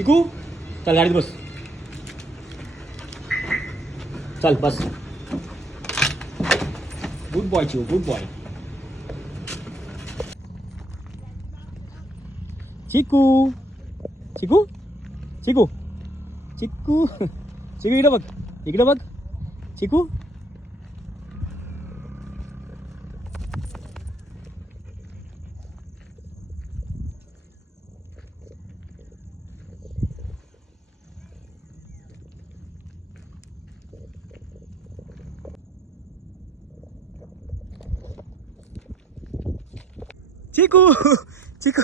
चिकू चल गाडीत बस. चल बस. गुड बॉय चिकू, गुड बॉय. चिकू चिकू चिकू चिकू चिकू इकडे बघ, इकडे बघ चिकू. चिकू चिकू.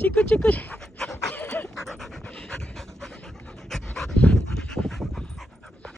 चिकू चिकू